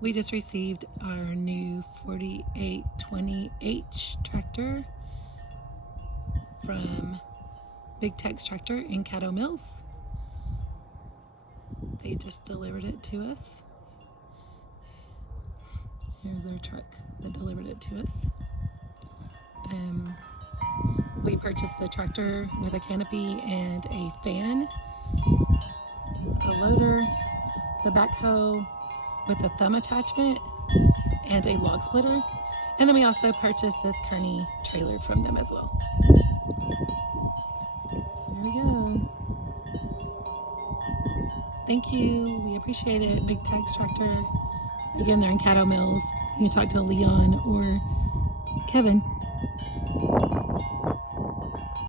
We just received our new 4820H tractor from Big Tex Tractor in Caddo Mills. They just delivered it to us. Here's their truck that delivered it to us. We purchased the tractor with a canopy and a fan, a loader, the backhoe with a thumb attachment, and a log splitter. And then we also purchased this Kearney trailer from them as well. There we go. Thank you. We appreciate it. Big Tex Tractor. Again, they're in Caddo Mills. You can talk to Leon or Kevin.